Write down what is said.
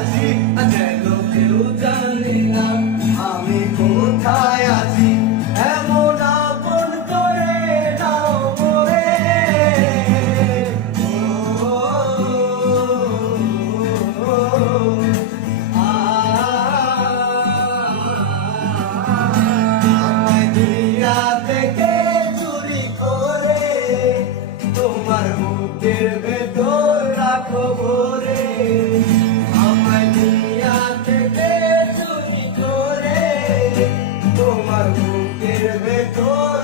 আছি, যেন কেউ জানে না আমি কোথায় আছি। এমন আপন করে নাও মোরে, আমায় দুনিয়া থেকে চুরি করে তোমার বুকের ভেতর রাখো ভরে। আমায় দুনিয়া থেকে চুরি করে তোমার বুকের ভেতর